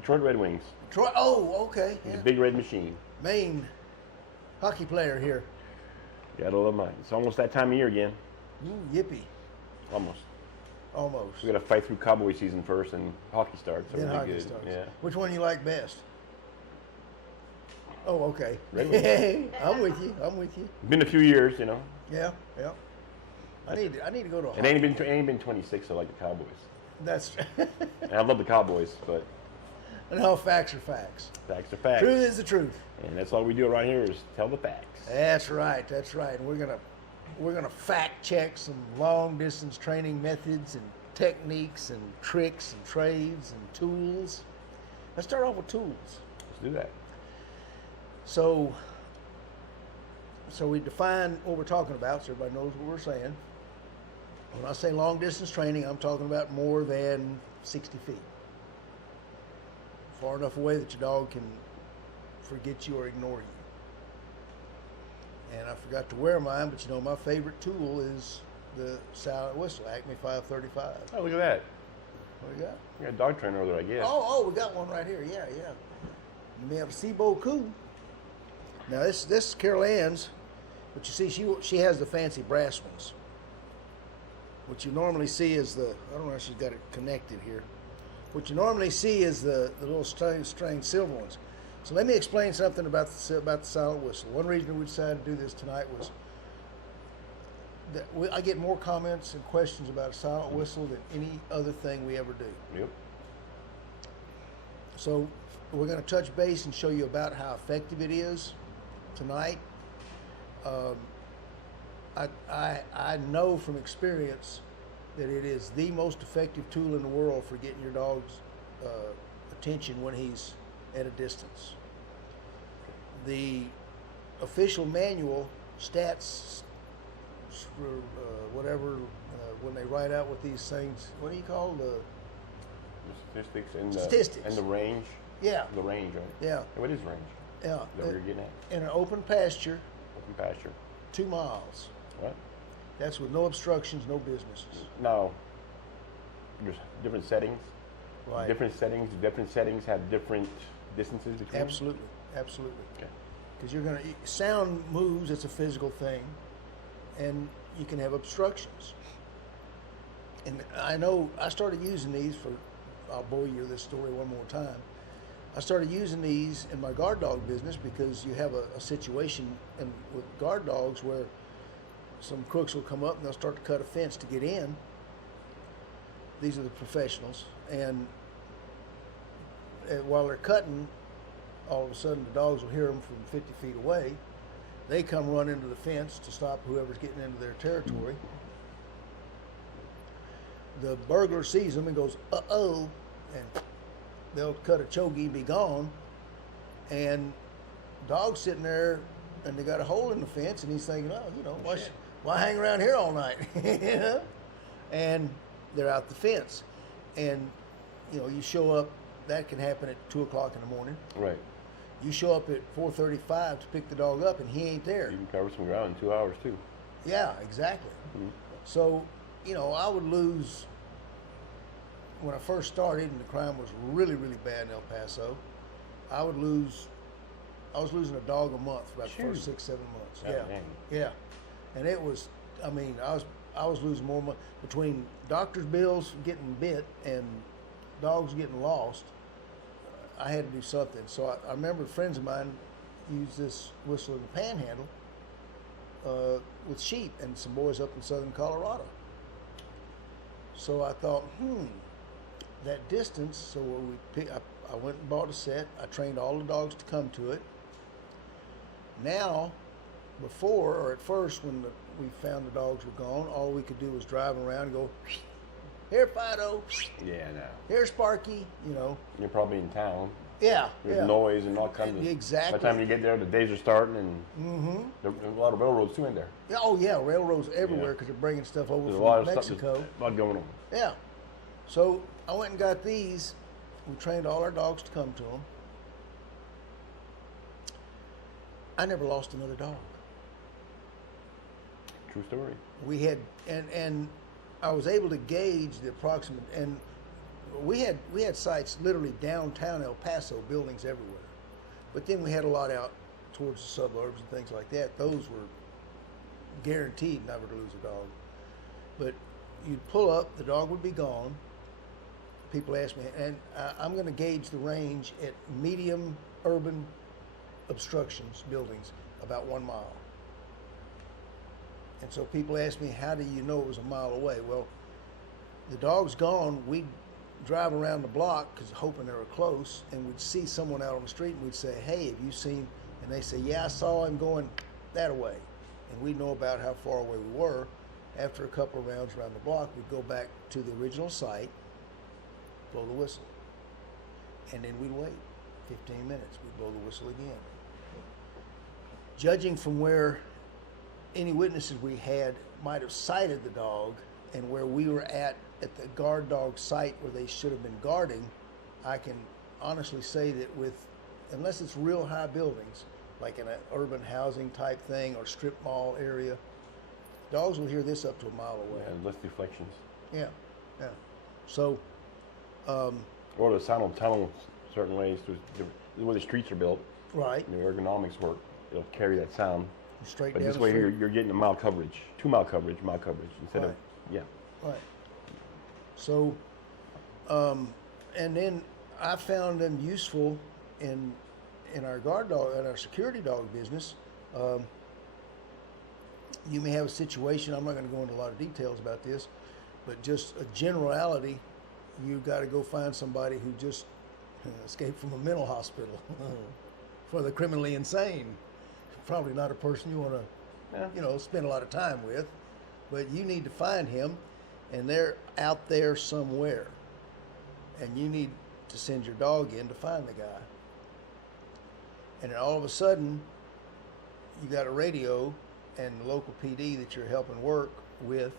Detroit Red Wings. Troy. Oh, okay. The Yeah. big red machine. Maine hockey player here. Gotta love mine. It's almost that time of year again. Ooh, yippee. Almost. Almost. We got to fight through Cowboy season first, and hockey starts. So Then we'll be hockey good. starts. Yeah. Which one you like best? Oh, okay. Red Wings. I'm with you. I'm with you. Been a few years, you know. Yeah, yeah. I need to go to a It hockey ain't game. been 26. I like the Cowboys, That's and I love the Cowboys, but no, facts are facts. facts are facts. Truth is the truth. And that's all we do around here is tell the facts. That's right. That's right. And we're gonna fact check some long distance training methods and techniques and tricks and trades and tools. Let's start off with tools. Let's do that. So we define what we're talking about so everybody knows what we're saying. When I say long distance training, I'm talking about more than 60 feet. Far enough away that your dog can forget you or ignore you. And I forgot to wear mine, but you know my favorite tool is the silent whistle, Acme 535. Oh, look at that. What do you got? You got a dog trainer over there, I guess. Oh, we got one right here. Yeah, yeah. Merci beaucoup. Now this is Carol Ann's, but you see she has the fancy brass ones. What you normally see is I don't know if she's got it connected here. What you normally see is the little string silver ones. So let me explain something about the silent whistle. One reason we decided to do this tonight was that I get more comments and questions about a silent whistle than any other thing we ever do. Yep. So we're going to touch base and show you about how effective it is tonight. I know from experience that it is the most effective tool in the world for getting your dog's attention when he's at a distance. The official manual stats, whatever, when they write out with these things, what do you call the Statistics and Statistics. and the range. yeah, The range, right? yeah, What is range? yeah. Is that what you're getting at? In an open pasture, Open pasture. 2 miles. What? That's with no obstructions, no businesses. Now, there's different settings. Right. Different settings have different distances between them? Absolutely, absolutely. Okay. Because sound moves. It's a physical thing, and you can have obstructions. And I know I started using these I'll bore you with this story one more time. I started using these in my guard dog business because you have a situation with guard dogs where some crooks will come up and they'll start to cut a fence to get in. These are the professionals, and while they're cutting, all of a sudden the dogs will hear them from 50 feet away. They come run into the fence to stop whoever's getting into their territory. The burglar sees them and goes, uh-oh, and they'll cut a chogie and be gone. And dog's sitting there, and they got a hole in the fence, and he's thinking, oh, why hang around here all night? And they're out the fence. And, you show up, that can happen at 2 o'clock in the morning. Right. You show up at 4:35 to pick the dog up, and he ain't there. You can cover some ground in 2 hours, too. Yeah, exactly. Mhm. So, I would lose, when I first started and the crime was really, really bad in El Paso, I was losing a dog a month for about the first 6-7 months. Oh, Yeah. dang. Yeah. And it was, I was losing more money between doctor's bills getting bit and dogs getting lost. I had to do something. So I remember friends of mine used this whistle in the panhandle with sheep and some boys up in southern Colorado. So I thought, that distance. So I went and bought a set. I trained all the dogs to come to it. Now, at first when we found the dogs were gone, all we could do was drive around and go, here Fido, Yeah, no. here Sparky, You're probably in town. Yeah, There's yeah. noise and all kinds of. Exactly. By the time you get there, the days are starting, and there's a lot of railroads too in there. Yeah, oh yeah, railroads everywhere Yeah. because they're bringing stuff over There's a from lot of Mexico. stuff. There's a lot going on. Yeah. So I went and got these. We trained all our dogs to come to them. I never lost another dog. True story. We had, and I was able to gauge the approximate, and we had sites literally downtown El Paso, buildings everywhere. But then we had a lot out towards the suburbs and things like that. Those were guaranteed never to lose a dog. But you'd pull up, the dog would be gone. People ask me, and I'm going to gauge the range at medium urban obstructions, buildings, about 1 mile. And so people ask me, how do you know it was a mile away? Well, the dog's gone. We'd drive around the block, because hoping they were close, and we'd see someone out on the street, and we'd say, hey, have you seen? And they say, yeah, I saw him going that way. And we'd know about how far away we were. After a couple of rounds around the block, we'd go back to the original site, blow the whistle, and then we'd wait 15 minutes. We'd blow the whistle again. Judging from where any witnesses we had might have sighted the dog and where we were at the guard dog site where they should have been guarding, I can honestly say that unless it's real high buildings, like in an urban housing type thing or strip mall area, dogs will hear this up to a mile away. And less deflections. Yeah, yeah. So, Or the sound of tunnels, certain ways, the way the streets are built, right, the ergonomics work, it'll carry that sound. straight But down this the way street. here, you're getting a mile coverage, 2 mile coverage, instead of, Right. yeah. Right. So, and then I found them useful in our guard dog, in our security dog business. You may have a situation, I'm not going to go into a lot of details about this, but just a generality, you've got to go find somebody who just escaped from a mental hospital for the criminally insane. Probably not a person you want to, spend a lot of time with, but you need to find him, and they're out there somewhere, and you need to send your dog in to find the guy. And then all of a sudden, you got a radio, and the local PD that you're helping work with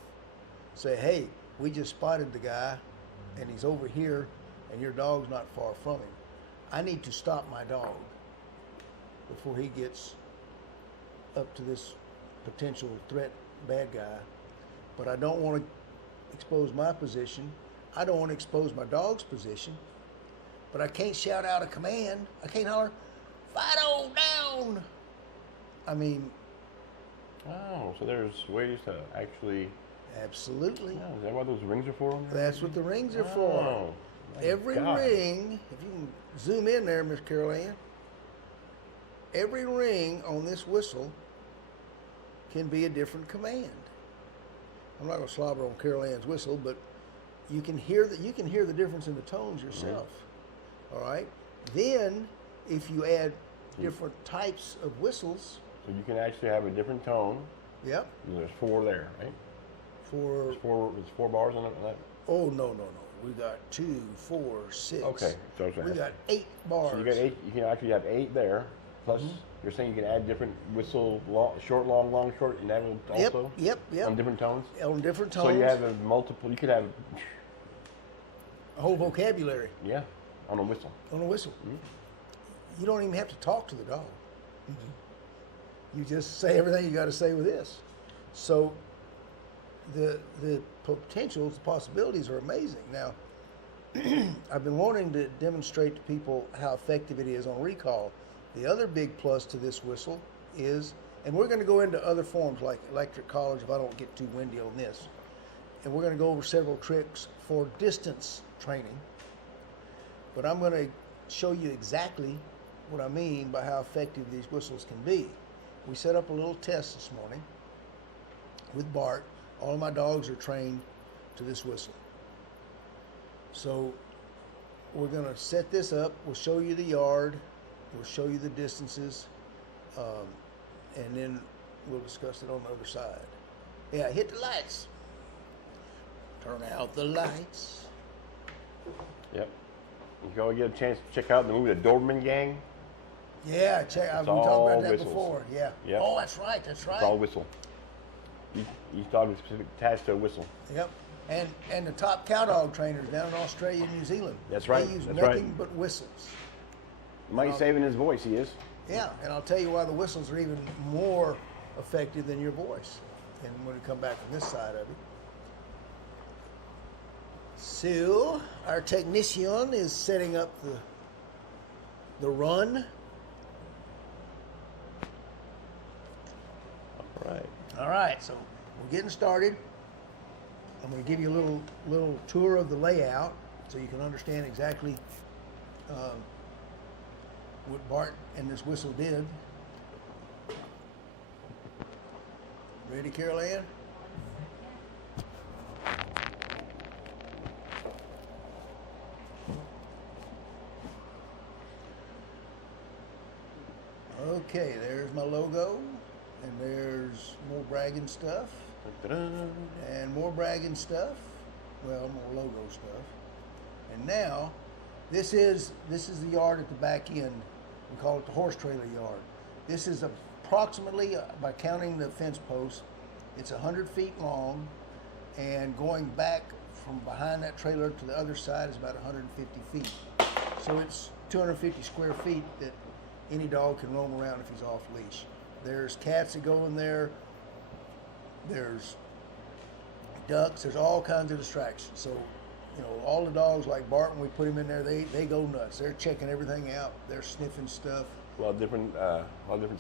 say, hey, we just spotted the guy, and he's over here, and your dog's not far from him. I need to stop my dog before he gets up to this potential threat bad guy. But I don't want to expose my position. I don't want to expose my dog's position. But I can't shout out a command. I can't holler, Fido, down. I mean, Oh, so there's ways to actually. absolutely. Oh, is that what those rings are for? On there? That's what the rings are for. Oh, my Every God. ring, if you can zoom in there, Miss Carol Ann, every ring on this whistle can be a different command. I'm not going to slobber on Carol Ann's whistle, but you can hear the difference in the tones yourself. All right. Then, if you add different types of whistles, So you can actually have a different tone. yep, There's 4 there, right? for There's 4 bars on that. oh no, we got 2, 4, 6. Okay, so We got 8 bars. So you got 8. You can actually have 8 there. Plus, you're saying you can add different whistle, long, short, long, long, short, and that will Yep, also yep. on different tones. On different tones. So you have a multiple. You could have, a whole vocabulary yeah, on a whistle. on a whistle. You don't even have to talk to the dog. You just say everything you got to say with this. So the potentials, the possibilities are amazing. Now, I've been wanting to demonstrate to people how effective it is on recall. The other big plus to this whistle is, and we're going to go into other forms like electric collars if I don't get too windy on this, and we're going to go over several tricks for distance training, but I'm going to show you exactly what I mean by how effective these whistles can be. We set up a little test this morning with Bart. All of my dogs are trained to this whistle. So we're going to set this up. We'll show you the yard. We'll show you the distances. And then we'll discuss it on the other side. Yeah, hit the lights. Turn out the lights. Yep. You can always get a chance to check out the movie The Doberman Gang. Yeah, check. I've been all talking about that whistles. before. Yeah. Yep. Oh, that's right. That's right. It's all whistle. Each dog is specific attached to a whistle. Yep. And the top cow dog trainers down in Australia and New Zealand. That's right, They use that's nothing right. but whistles. Might saving his voice, he is. Yeah, and I'll tell you why the whistles are even more effective than your voice. And when we come back from this side of it. So our technician is setting up the run. All right. All right, so we're getting started. I'm going to give you a little tour of the layout so you can understand exactly what Bart and this whistle did. Ready, Carol Ann? Okay, there's my logo, and there's more bragging stuff, Da-da-da. and more bragging stuff. Well, more logo stuff. And now, this is the yard at the back end. We call it the horse trailer yard. This is approximately, by counting the fence posts, it's 100 feet long, and going back from behind that trailer to the other side is about 150 feet. So it's 250 square feet that any dog can roam around if he's off leash. There's cats that go in there. There's ducks. There's all kinds of distractions. So, you know, all the dogs like Bart, when we put him in there, they go nuts. They're checking everything out. They're sniffing stuff. A lot of different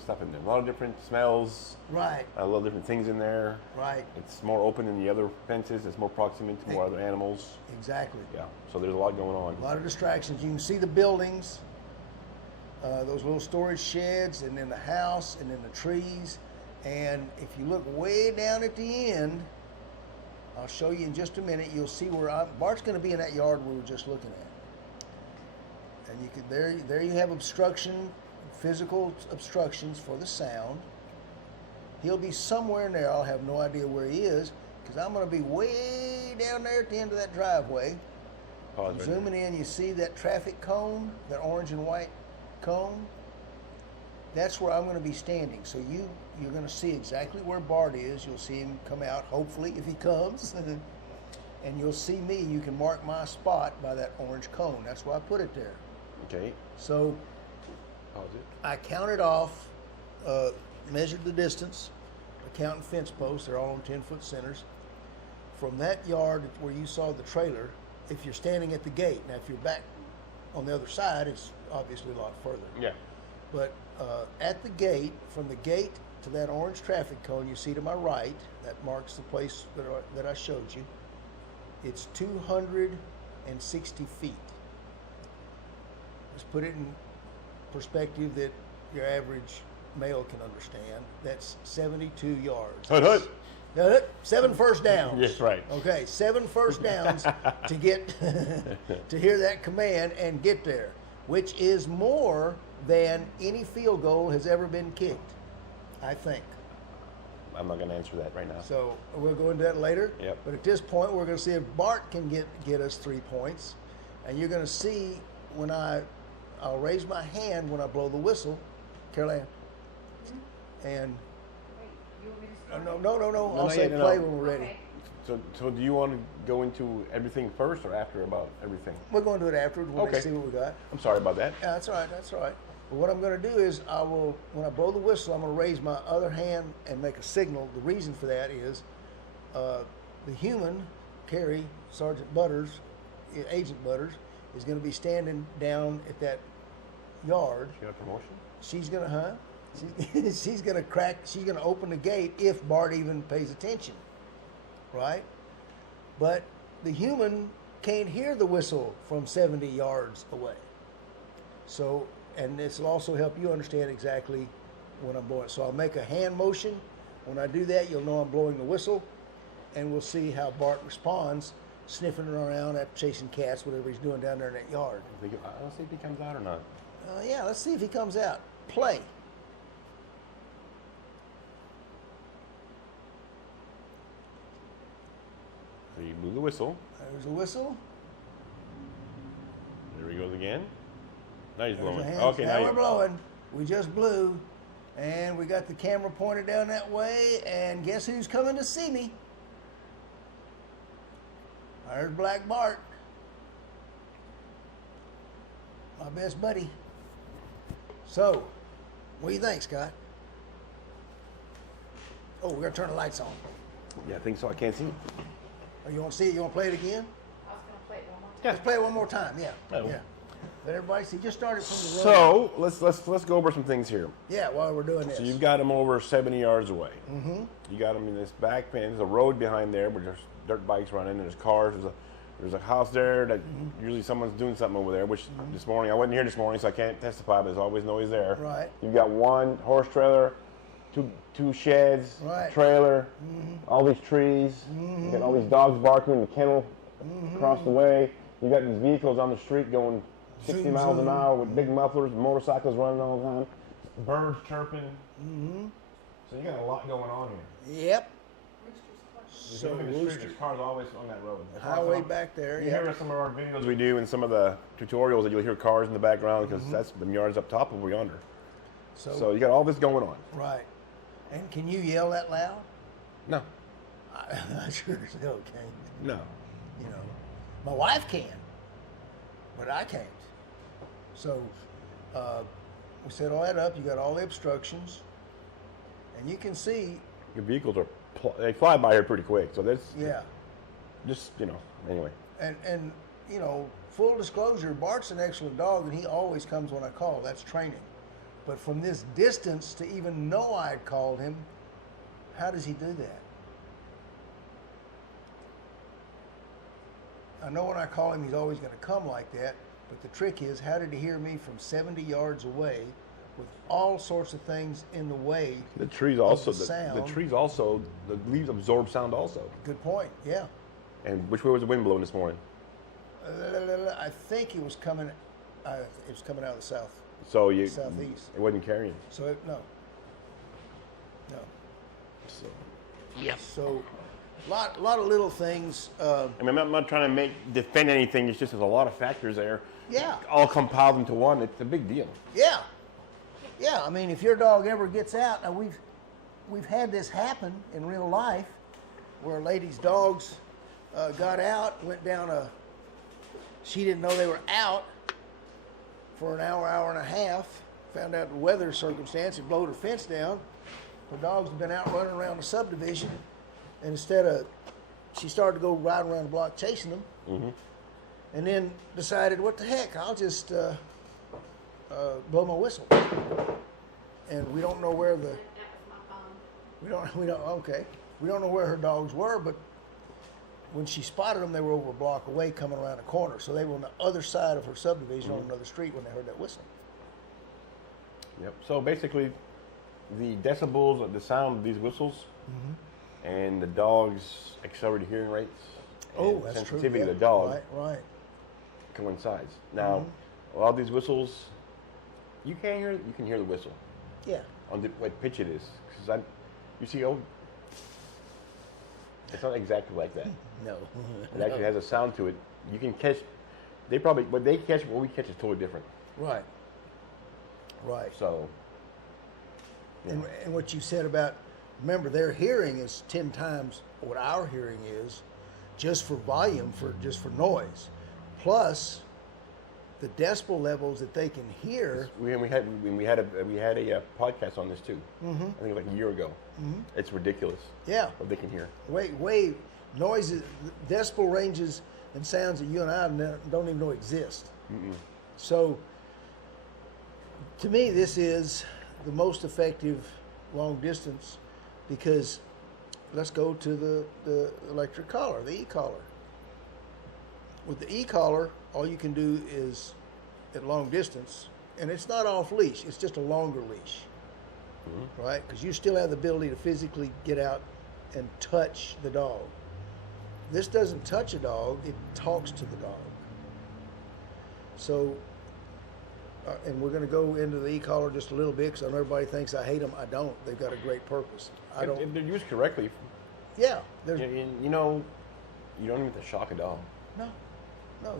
stuff in there. A lot of different smells. Right. A lot of different things in there. Right. It's more open than the other fences. It's more proximate to more other animals. Exactly. Yeah. So there's a lot going on. A lot of distractions. You can see the buildings, those little storage sheds, and then the house, and then the trees. And if you look way down at the end, I'll show you in just a minute. You'll see where Bart's going to be in that yard we were just looking at. And you could there you have obstruction, physical obstructions for the sound. He'll be somewhere in there. I'll have no idea where he is because I'm going to be way down there at the end of that driveway. Pause right Zooming in, you see that traffic cone, that orange and white cone? That's where I'm going to be standing. So you're going to see exactly where Bart is. You'll see him come out, hopefully, if he comes. And you'll see me. You can mark my spot by that orange cone. That's why I put it there. Okay. So Pause it. I counted off, measured the distance, counting fence posts. They're all on 10-foot centers. From that yard where you saw the trailer, if you're standing at the gate. Now, if you're back on the other side, it's obviously a lot further. Yeah. But at the gate, from the gate to that orange traffic cone you see to my right, that marks the place that I showed you, it's 260 feet. Let's put it in perspective that your average male can understand. That's 72 yards. Hut, hut. 7 first downs. Yes, right. Okay, 7 first downs to get to hear that command and get there, which is more than any field goal has ever been kicked, I think. I'm not going to answer that right now. So we'll go into that later. Yep. But at this point, we're going to see if Bart can get us 3 points, and you're going to see when I'll raise my hand when I blow the whistle, Caroline, and Wait, you want me to start? no. I'll not say yet, no. play when we're ready. Okay. So do you want to go into everything first or after about everything? We're going to do it afterwards when they Okay. see what we got. I'm sorry about that. Yeah, that's all right. That's all right. But what I'm going to do is when I blow the whistle, I'm going to raise my other hand and make a signal. The reason for that is the human, Carrie, Sergeant Butters, Agent Butters, is going to be standing down at that yard. You got a promotion? She's going to, she's going to she's going to open the gate if Bart even pays attention, right? But the human can't hear the whistle from 70 yards away. So, and this will also help you understand exactly when I'm blowing. So I'll make a hand motion. When I do that, you'll know I'm blowing the whistle, and we'll see how Bart responds, sniffing around, chasing cats, whatever he's doing down there in that yard. I'll see if he comes out or not. Yeah, let's see if he comes out. Play. So you blew the whistle. There's a whistle. There he goes again. Now he's There's blowing. a hand. Okay, now now we're blowing. We just blew. And we got the camera pointed down that way. And guess who's coming to see me? There's Black Bart. My best buddy. So, what do you think, Scott? Oh, we're going to turn the lights on. Yeah, I think so. I can't see. Oh, you want to see it? You want to play it again? I was Let's play it one more time. Yeah. Oh. Yeah. Let everybody see. Just started from the So let's go over some things here. Yeah, while we're doing this. So you've got them over 70 yards away. Mm-hmm. You got them in this back pen. There's a road behind there where there's dirt bikes running. There's cars. There's a house there that usually someone's doing something over there. Which this morning I wasn't here this morning, so I can't testify. But there's always noise there. Right. You've got one horse trailer, two sheds, Right. trailer, all these trees. You got all these dogs barking in the kennel across the way. You got these vehicles on the street going 60 Zoom, miles an zoom. hour with big mufflers, motorcycles running all the time, birds chirping. So you got a lot going on here. Yep. If So you look at the street, Rooster there's cars always on that road. There's Highway cars on- back there. You Yeah. hear some of our videos we do and some of the tutorials that you'll hear cars in the background because that's the yards up top over yonder. So you got all this going on. Right. And can you yell that loud? No. I sure as hell can't. No. You know, my wife can, but I can't. So we set all that up. You got all the obstructions, and you can see. The vehicles they fly by here pretty quick. So that's Yeah. just anyway. And you know, full disclosure, Bart's an excellent dog, and he always comes when I call. That's training. But from this distance to even know I'd called him, how does he do that? I know when I call him, he's always going to come like that. But the trick is, how did he hear me from 70 yards away with all sorts of things in the way? The trees also the the sound. trees also the leaves absorb sound also. Good point. Yeah. And which way was the wind blowing this morning? I think it was coming. It was coming out of the south. So you Southeast. It wasn't carrying. So no. So So, lot of little things. I mean, I'm not trying to defend anything. It's just there's a lot of factors there. Yeah. All compiled into one. It's a big deal. Yeah. I mean, if your dog ever gets out, now we've had this happen in real life, where a lady's dogs got out, went down she didn't know they were out for an hour and a half. Found out the weather circumstance, it blowed her fence down. Her dogs had been out running around the subdivision, and she started to go riding around the block chasing them, and then decided, what the heck, I'll just blow my whistle. And we don't know where That was my phone. we don't know where her dogs were, but when she spotted them, they were over a block away coming around a corner. So they were on the other side of her subdivision on another street when they heard that whistle. Yep. So basically, the decibels of the sound of these whistles and the dog's accelerated hearing rates and That's sensitivity true. of the dog Right. coincides. Now, a lot of these whistles, you can hear the whistle Yeah. on what pitch it is. Because it's not exactly like that. No. It actually has a sound to it. You can catch. What they catch, what we catch is totally different. Right. So, And what you said about, remember, their hearing is 10 times what our hearing is, just for volume, just for noise. Plus, the decibel levels that they can hear. we had a podcast on this too. I think like a year ago. It's ridiculous Yeah. what they can hear. Way noises, decibel ranges and sounds that you and I don't even know exist. So, to me, this is the most effective long distance, because let's go to the electric collar, the e-collar. With the e-collar, all you can do is at long distance, and it's not off leash, it's just a longer leash, right? Because you still have the ability to physically get out and touch the dog. This doesn't touch a dog, it talks to the dog. So, and we're going to go into the e-collar just a little bit, because I know everybody thinks I hate them. I don't. They've got a great purpose. If they're used correctly, Yeah. There's, you don't even have to shock a dog. no,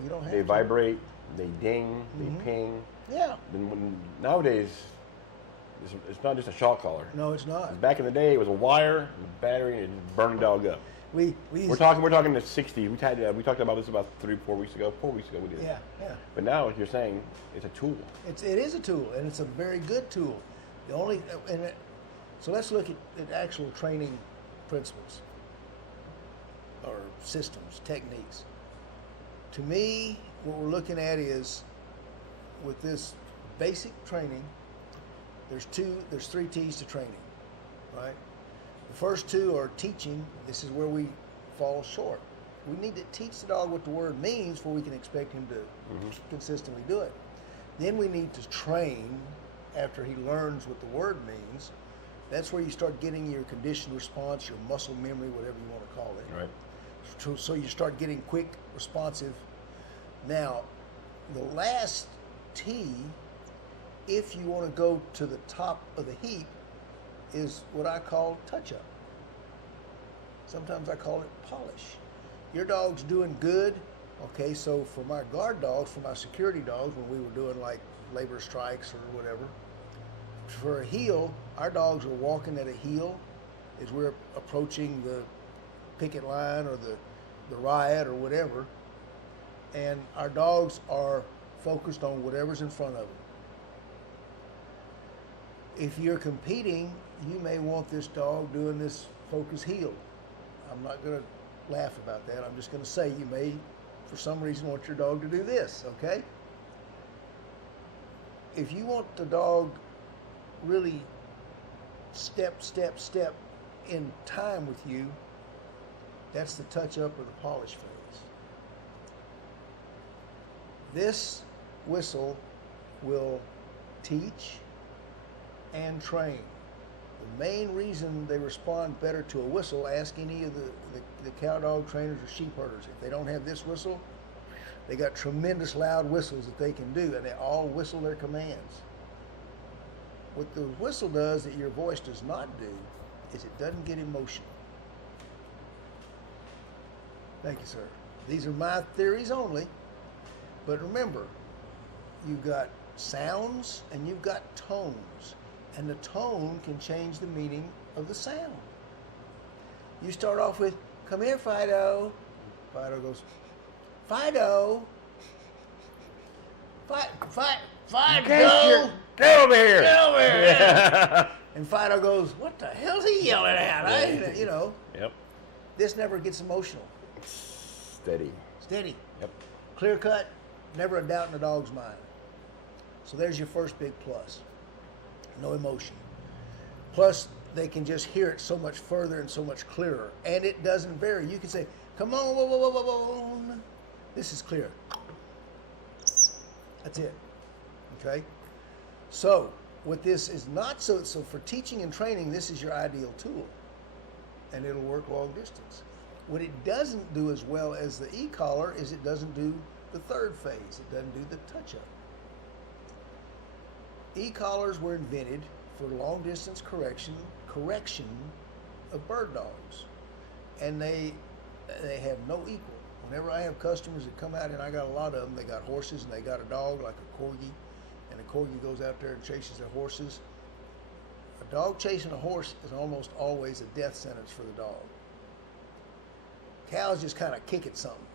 you don't have They to. vibrate, they ding, they ping. Yeah. Nowadays, it's not just a shock collar. No, it's not. Back in the day, it was a wire, a battery, and it burned the dog up. We're We're talking to 60. We talked about this about 4 weeks ago. 4 weeks ago we did. Yeah. But now you're saying it's a tool. It is a tool, and it's a very good tool. So let's look at actual training principles or systems, techniques. To me, what we're looking at is with this basic training, there's three T's to training, right? The first two are teaching. This is where we fall short. We need to teach the dog what the word means before we can expect him to consistently do it. Then we need to train after he learns what the word means. That's where you start getting your conditioned response, your muscle memory, whatever you want to call it. Right. So you start getting quick, responsive. Now, the last T, if you want to go to the top of the heap, is what I call touch-up. Sometimes I call it polish. Your dog's doing good. Okay, so for my guard dogs, for my security dogs, when we were doing like labor strikes or whatever, for a heel, our dogs are walking at a heel as we're approaching the picket line or the riot or whatever, and our dogs are focused on whatever's in front of them. If you're competing, you may want this dog doing this focus heel. I'm not going to laugh about that. I'm just going to say you may, for some reason, want your dog to do this, okay? If you want the dog really step in time with you, that's the touch-up or the polish phase. This whistle will teach and train. The main reason they respond better to a whistle, ask any of the cow dog trainers or sheep herders. If they don't have this whistle, they got tremendous loud whistles that they can do, and they all whistle their commands. What the whistle does that your voice does not do is it doesn't get emotional. Thank you, sir. These are my theories only. But remember, you've got sounds and you've got tones. And the tone can change the meaning of the sound. You start off with, "Come here, Fido." Fido goes, "Fido. Fido. Get over here! Get over here." And Fido goes, "What the hell's he yelling at?" You know. Yep. This never gets emotional. Steady. Steady. Yep. Clear cut, never a doubt in the dog's mind. So there's your first big plus. No emotion. Plus, they can just hear it so much further and so much clearer. And it doesn't vary. You can say, "Come on, whoa, whoa, whoa, whoa, whoa." This is clear. That's it. Okay? So, what this is not so for teaching and training, this is your ideal tool. And it'll work long distance. What it doesn't do as well as the e-collar is it doesn't do the third phase. It doesn't do the touch-up. E-collars were invented for long distance correction of bird dogs. And they have no equal. Whenever I have customers that come out, and I got a lot of them, they got horses and they got a dog like a corgi, and a corgi goes out there and chases their horses. A dog chasing a horse is almost always a death sentence for the dog. Cows just kind of kick at something.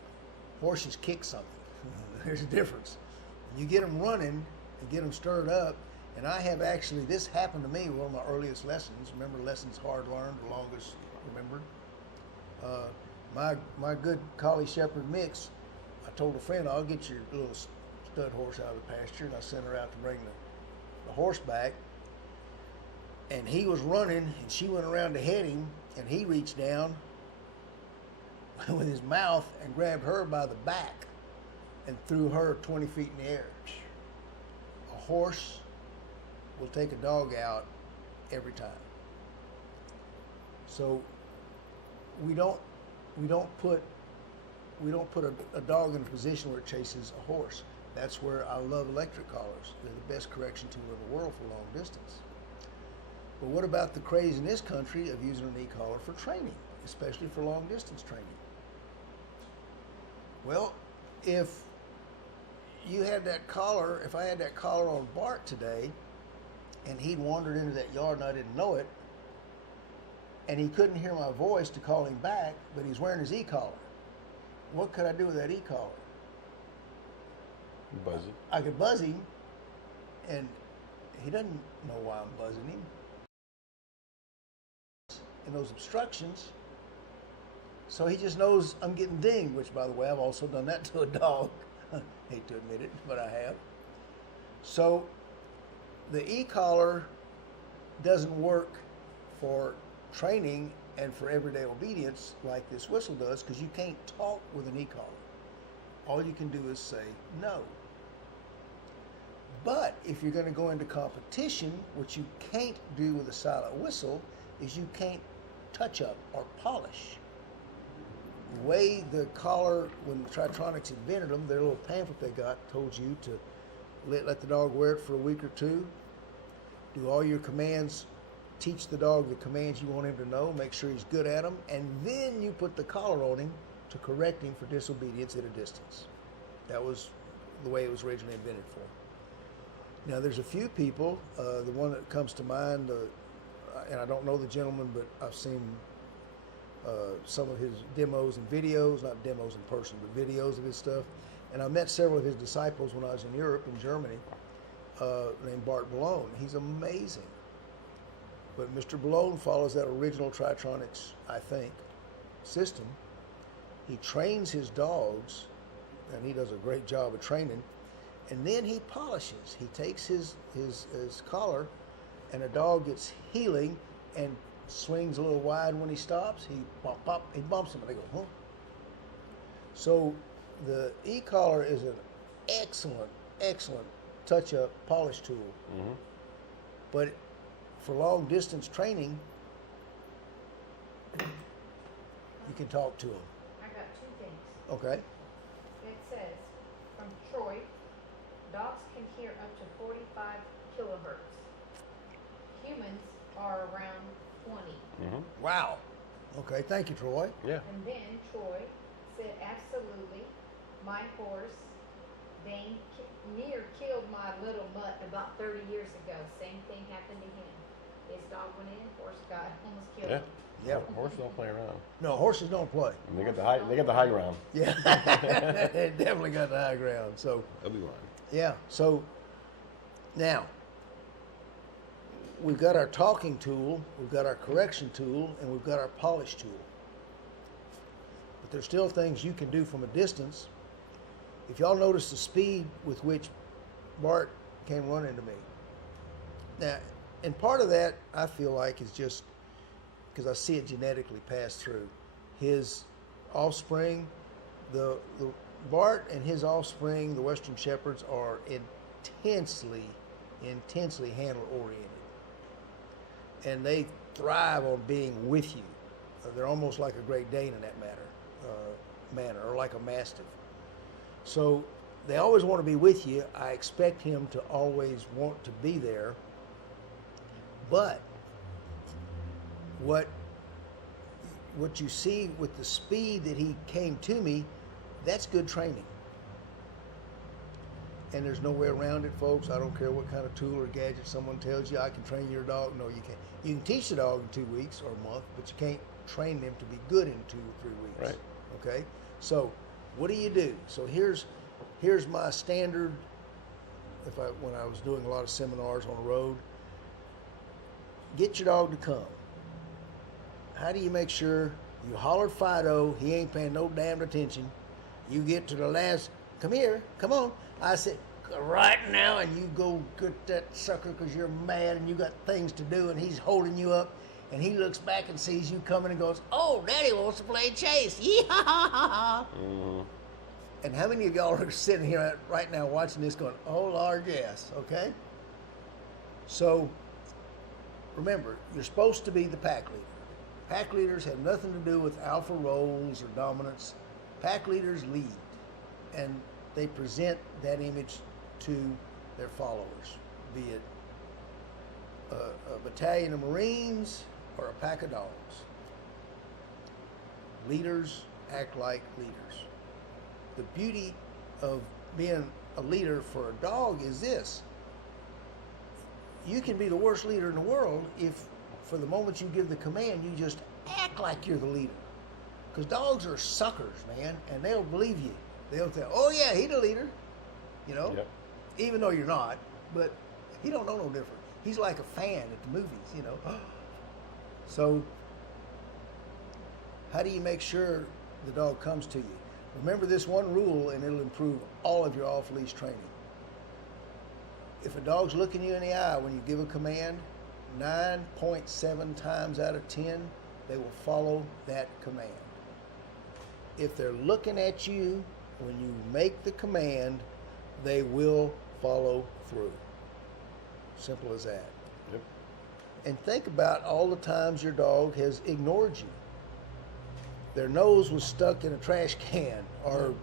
Horses kick something. There's a difference. You get them running and get them stirred up. And I have actually, this happened to me, one of my earliest lessons. Remember, lessons hard learned, the longest remembered. My good collie shepherd mix, I told a friend, "I'll get your little stud horse out of the pasture," and I sent her out to bring the horse back. And he was running, and she went around to head him, and he reached down with his mouth and grabbed her by the back and threw her 20 feet in the air. A horse will take a dog out every time. So we don't put a dog in a position where it chases a horse. That's where I love electric collars. They're the best correction tool in the world for long distance. But what about the craze in this country of using an e-collar for training, especially for long distance training? Well, if you had that collar, if I had that collar on Bart today, and he'd wandered into that yard and I didn't know it, and he couldn't hear my voice to call him back, but he's wearing his e-collar, what could I do with that e-collar? Buzz it. I could buzz him, and he doesn't know why I'm buzzing him. And those obstructions, So he just knows I'm getting dinged, which, by the way, I've also done that to a dog. Hate to admit it, but I have. So the e-collar doesn't work for training and for everyday obedience like this whistle does, because you can't talk with an e-collar. All you can do is say no. But if you're going to go into competition, what you can't do with a silent whistle is you can't touch up or polish. The way the collar, when Tritronics invented them, their little pamphlet they got told you to let the dog wear it for a week or two, do all your commands, teach the dog the commands you want him to know, make sure he's good at them, and then you put the collar on him to correct him for disobedience at a distance. That was the way it was originally invented for. Now, there's a few people, the one that comes to mind, and I don't know the gentleman, but I've seen some of his demos and videos, not demos in person, but videos of his stuff. And I met several of his disciples when I was in Europe, in Germany, named Bart Balone. He's amazing. But Mr. Balone follows that original Tritronics, I think, system. He trains his dogs, and he does a great job of training, and then he polishes. He takes his collar, and a dog gets heeling and swings a little wide when he stops. He bumps him, and they go, huh? So the e-collar is an excellent touch-up polish tool. Mm-hmm. But for long-distance training, you can talk to them. I got two things. Okay. It says, from Troy, dogs can hear up to 45 kilohertz. Humans are around 20. Mm-hmm. Wow. Okay. Thank you, Troy. Yeah. And then Troy said, absolutely, my horse, Dane, near killed my little mutt about 30 years ago. Same thing happened to him. His dog went in, horse got almost killed Yeah. him. Yeah. Horses don't play around. No, horses don't play. And they got the high. They got the high ground. Yeah. They definitely got the high ground. So, Obi-Wan. yeah. So, now, we've got our talking tool, we've got our correction tool, and we've got our polish tool. But there's still things you can do from a distance. If y'all notice the speed with which Bart came running to me. Now, and part of that, I feel like, is just because I see it genetically pass through. His offspring, the Bart and his offspring, the Western Shepherds, are intensely handler oriented. And they thrive on being with you. They're almost like a Great Dane in that manner, or like a Mastiff. So they always want to be with you. I expect him to always want to be there. But what you see with the speed that he came to me, that's good training. And there's no way around it, folks. I don't care what kind of tool or gadget someone tells you, I can train your dog. No, you can't. You can teach the dog in 2 weeks or a month, but you can't train them to be good in 2 or 3 weeks. Right. Okay? So what do you do? So here's my standard, when I was doing a lot of seminars on the road. Get your dog to come. How do you make sure you hollered Fido, he ain't paying no damn attention. You get to the last, come here, come on. I said, right now, and you go get that sucker because you're mad and you got things to do, and he's holding you up, and he looks back and sees you coming and goes, oh, Daddy wants to play chase. Yee-haw-ha-ha. Mm-hmm. And how many of y'all are sitting here right now watching this going, oh, Lord, yes, okay? So, remember, you're supposed to be the pack leader. Pack leaders have nothing to do with alpha roles or dominance. Pack leaders lead, and they present that image to their followers, be it a battalion of Marines or a pack of dogs. Leaders act like leaders. The beauty of being a leader for a dog is this. You can be the worst leader in the world if, for the moment you give the command, you just act like you're the leader. Because dogs are suckers, man, and they'll believe you. They'll say, oh yeah, he's the leader, you know, Yep. even though you're not, but he don't know no different. He's like a fan at the movies, you know. So How do you make sure the dog comes to you? Remember this one rule, and it'll improve all of your off-leash training. If a dog's looking you in the eye when you give a command, 9.7 times out of 10, they will follow that command. If they're looking at you when you make the command, they will follow through. Simple as that. Yep. And think about all the times your dog has ignored you. Their nose was stuck in a trash can, or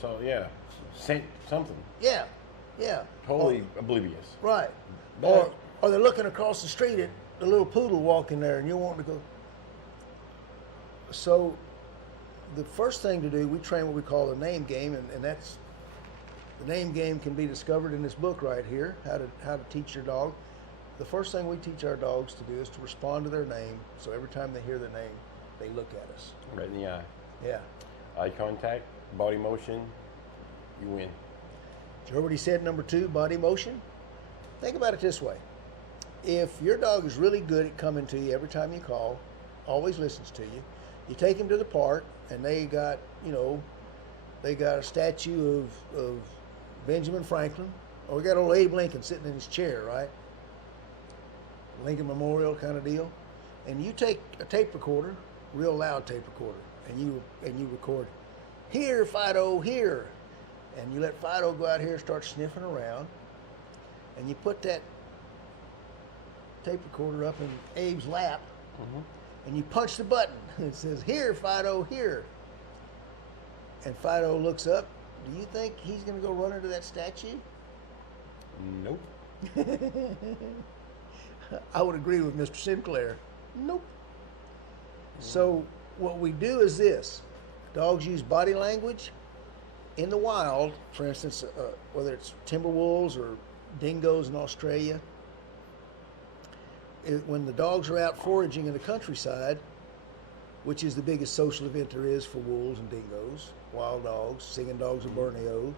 So yeah, sent something yeah. totally oblivious. Right. But- Or they're looking across the street at the little poodle walking there, and you want to go. So, the first thing to do, we train what we call the name game, and that's the name game can be discovered in this book right here. How to teach your dog. The first thing we teach our dogs to do is to respond to their name. So every time they hear their name, they look at us. Right in the eye. Yeah. Eye contact, body motion, you win. Did you hear what he said? Number 2, body motion. Think about it this way. If your dog is really good at coming to you every time you call, always listens to you, you take him to the park and they got a statue of Benjamin Franklin, or we got old Abe Lincoln sitting in his chair, right? Lincoln Memorial kind of deal. And you take a tape recorder, real loud tape recorder, and you record, "Here, Fido, here." And you let Fido go out here and start sniffing around, and you put that tape recorder up in Abe's lap, and you punch the button. It says, "Here, Fido, here." And Fido looks up. Do you think he's going to go run into that statue? Nope. I would agree with Mr. Sinclair. Nope. So what we do is this. Dogs use body language in the wild, for instance, whether it's timber wolves or dingoes in Australia. When the dogs are out foraging in the countryside, which is the biggest social event there is for wolves and dingoes, wild dogs, singing dogs of Borneo,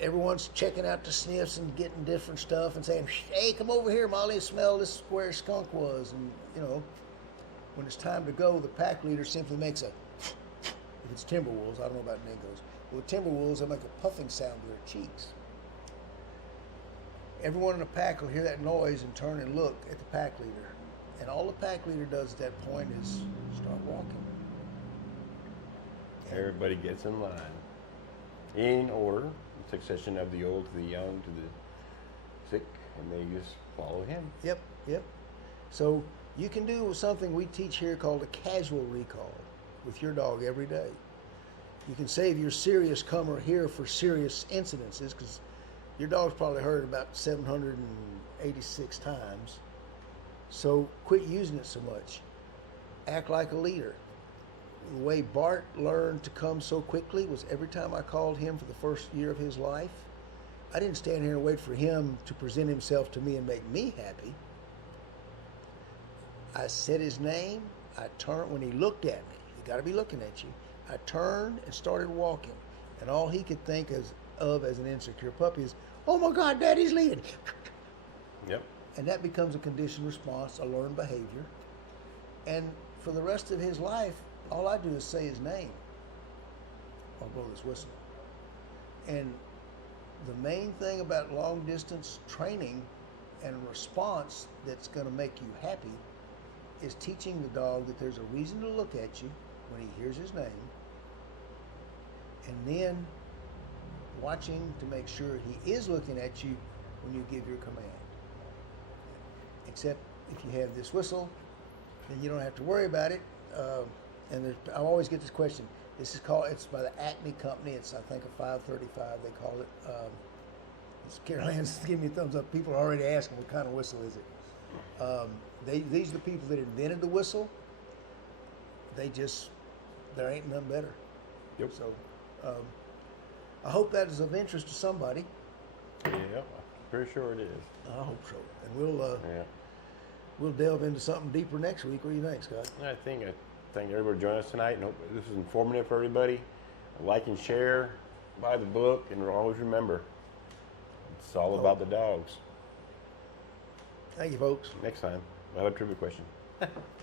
everyone's checking out the sniffs and getting different stuff and saying, "Hey, come over here, Molly, smell this where skunk was." And, when it's time to go, the pack leader simply makes a, if it's timber wolves, I don't know about dingoes. With timber wolves, they make a puffing sound with their cheeks. Everyone in the pack will hear that noise and turn and look at the pack leader. And all the pack leader does at that point is start walking. Everybody gets in line. In order, succession of the old to the young to the sick, and they just follow him. Yep. So you can do something we teach here called a casual recall with your dog every day. You can save your serious comer here for serious incidences, because your dog's probably heard about 786 times. So quit using it so much. Act like a leader. The way Bart learned to come so quickly was every time I called him for the first year of his life, I didn't stand here and wait for him to present himself to me and make me happy. I said his name. I turned when he looked at me. He got to be looking at you. I turned and started walking, and all he could think of as an insecure puppy is, "Oh my God, Daddy's leaving." Yep. And that becomes a conditioned response, a learned behavior. And for the rest of his life, all I do is say his name or blow this whistle. And the main thing about long distance training and response that's going to make you happy is teaching the dog that there's a reason to look at you when he hears his name, and then watching to make sure he is looking at you when you give your command. Except if you have this whistle, then you don't have to worry about it. And I always get this question. This is called, it's by the Acme Company. It's, I think, a 535, they call it. Carol Ann's giving me a thumbs up. People are already asking, what kind of whistle is it? These are the people that invented the whistle. There ain't none better. Yep. So I hope that is of interest to somebody. Yep. Pretty sure it is. I hope so. And Yeah. we'll delve into something deeper next week. What do you think, Scott? I thank everybody for joining us tonight, and hope this was informative for everybody. Like and share, buy the book, and always remember, it's all about the dogs. Thank you, folks. Next time, we'll have a trivia question.